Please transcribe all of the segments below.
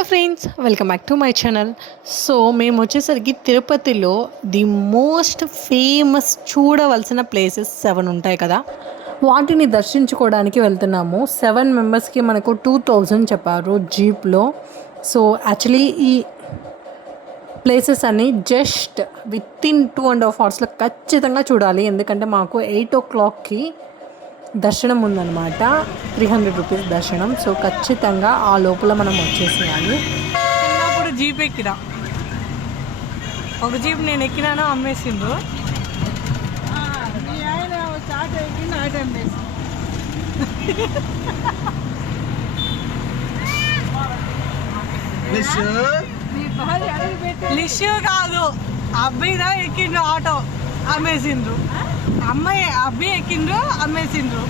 Hello friends, welcome back to my channel. So మేము వచ్చేసరికి తిరుపతిలో ది మోస్ట్ ఫేమస్ చూడవలసిన ప్లేసెస్ 7 ఉంటాయి కదా, వాటిని దర్శించుకోవడానికి వెళ్తున్నాము. 7 మెంబర్స్కి మనకు 2000 చెప్పారు జీప్లో. సో యాక్చువల్లీ ఈ ప్లేసెస్ అన్ని జస్ట్ విత్ ఇన్ 2.5 అవర్స్లో ఖచ్చితంగా చూడాలి. ఎందుకంటే మాకు 8 o'clockకి దర్శనం ఉందన్నమాట. 300 రూపీస్ దర్శనం. సో ఖచ్చితంగా ఆ లోపల మనం వచ్చేసేయాలి. చిన్నప్పుడు జీప్ ఎక్కినా, ఒక జీప్ నేను ఎక్కినాను, అమ్మేసిండ్రు. లిష్యూ కాదు, అబ్బాయిదా ఎక్కిండ్రు ఆటో, అమ్మేసిండ్రు. అమ్మాయి అబ్బాయి ఎక్కిండ్రు, అమ్మేసిండ్రు.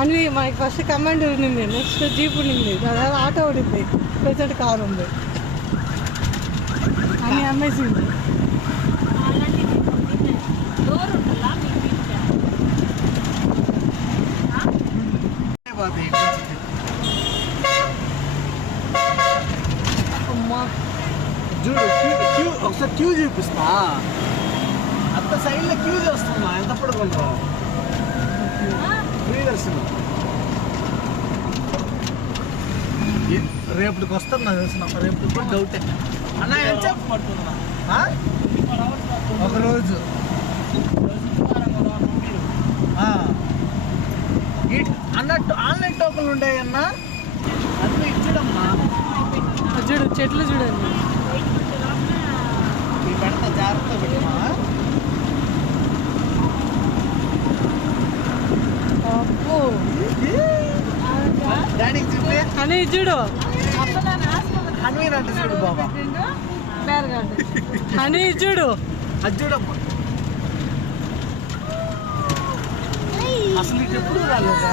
అని మనకి ఫస్ట్ కమాండ్ ఉండింది, నెక్స్ట్ జీప్ ఉండింది, దాని ఆటో ఉండింది, ప్రెసెంట్ కార్ ఉంది. అని అమ్మేసింది. చూడు క్యూ ఒకసారి క్యూ చూపిస్తా. అంత సైడ్లో క్యూ చేస్తున్నా, ఎంత పడుకుంటా ఫ్రీ దర్శనం. రేపటికి వస్తాను నాకు తెలిసిన, రేపటికి కూడా డౌటే అన్న. ఎంత పడుతున్నా ఒకరోజు అన్నట్టు ఆన్లైన్ టోకన్లు ఉంటాయన్నా. అన్నీ ఇచ్చాడమ్మా. చూడు చెట్లు చూడండి, పెడతా జాగ్రత్త పెట్టమా. డాడీకి చూపి అని చూడు, హనుమీన్ అంటే చూడు బాబా, అని చూడు, అది చూడమ్మా. అసలు ఇటు ఎప్పుడు రాలేదా?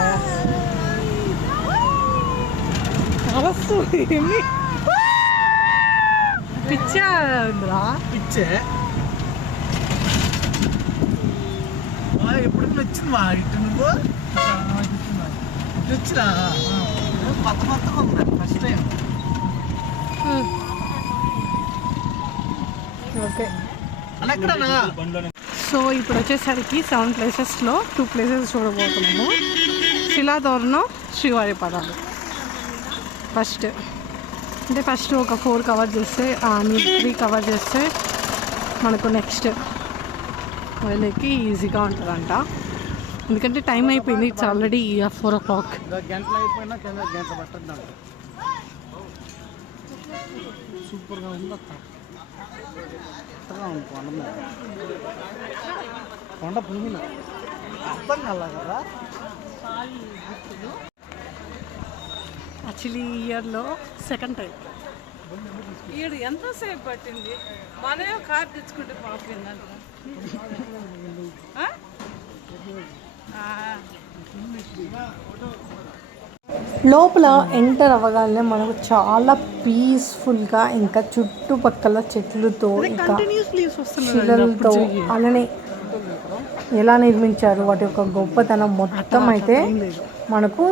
పిచ్చా పిచ్చే ఎప్పుడు వచ్చింది మా ఇటు, నువ్వు ఇటు వచ్చినా కొత్తగా ఉందా ఫస్ట్ టైం. ఓకే. అలా ఎక్కడన్నా. సో ఇప్పుడు వచ్చేసరికి 7 ప్లేసెస్లో 2 ప్లేసెస్ చూడబోతున్నాము. శిలాతోరణం, శ్రీవారి పదాలు. ఫస్ట్ ఒక 4 కవర్ చేస్తే, 3 కవర్ చేస్తే మనకు నెక్స్ట్ వాళ్ళకి ఈజీగా ఉంటుందంట. ఎందుకంటే టైం అయిపోయింది, ఇట్స్ ఆల్రెడీ 4 o'clock. గంటలు అయిపోయినా గంట పట్టద్దు. సూపర్గా ఉంది అక్క. కొండ పులిగిన అర్థం కల్లా కదా. యాక్చువల్లీ ఈ ఇయర్లో సెకండ్ టైం. ఈడు ఎంతసేపు పట్టింది, మనమే కార్ తెచ్చుకుంటే పాపం. లోపల ఎంటర్ అవ్వగానే మనకు చాలా పీస్ఫుల్గా, ఇంకా చుట్టుపక్కల చెట్లతో, ఇంకా శిలలతో, అలానే ఎలా నిర్మించారు వాటి యొక్క గొప్పతనం మొత్తం అయితే మనకు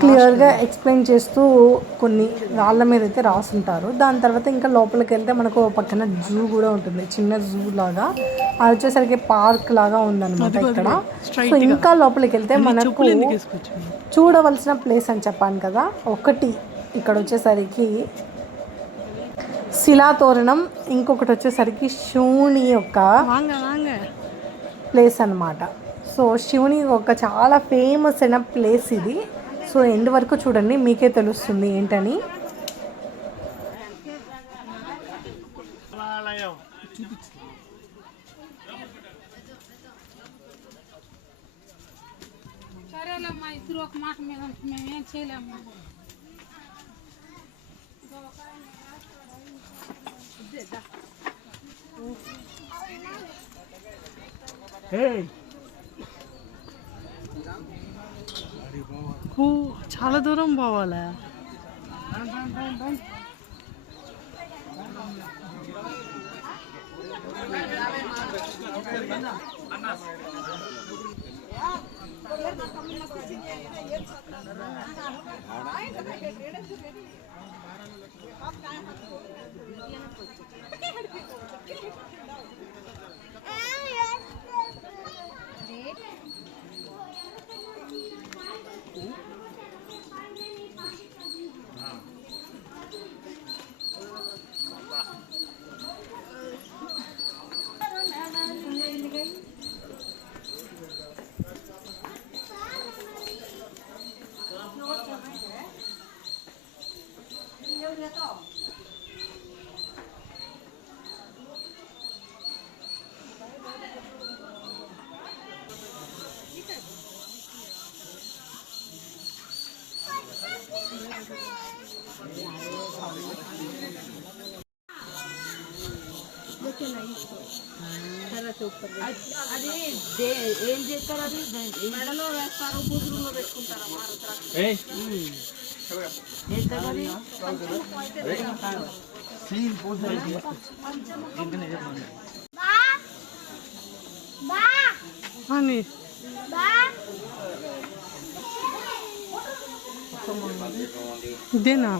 క్లియర్గా ఎక్స్ప్లెయిన్ చేస్తూ కొన్ని రాళ్ళ మీద అయితే రాసుంటారు. దాని తర్వాత ఇంకా లోపలికి వెళ్తే మనకు పక్కన జూ కూడా ఉంటుంది, చిన్న జూ లాగా. అది వచ్చేసరికి పార్క్ లాగా ఉందన్నమాట ఇక్కడ. సో ఇంకా లోపలికి వెళ్తే మనకు చూడవలసిన ప్లేస్ అని చెప్పాను కదా, ఒకటి ఇక్కడ వచ్చేసరికి శిలాతోరణం, ఇంకొకటి వచ్చేసరికి శివుని యొక్క ప్లేస్ అన్నమాట. సో శివుని ఒక చాలా ఫేమస్ అయిన ప్లేస్ ఇది. సో ఎండ్ వరకు చూడండి, మీకే తెలుస్తుంది ఏంటని. సరేలేమ్మా, ఇద్దరు ఒక మాట మీద మేమేం చేయలేమ్మా. చాలా దూరం పోవాలా. అది ఏం చేస్తారు? అది మెడలో వేస్తారు, కూతురులో పెట్టుకుంటారు. అని ఇదేనా?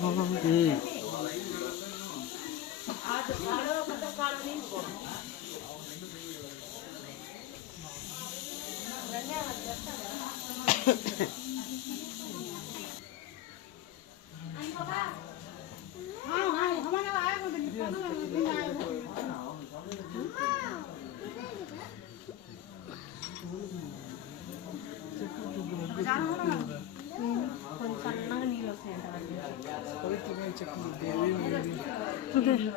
పవిత్రమైన చెట్లు దేవి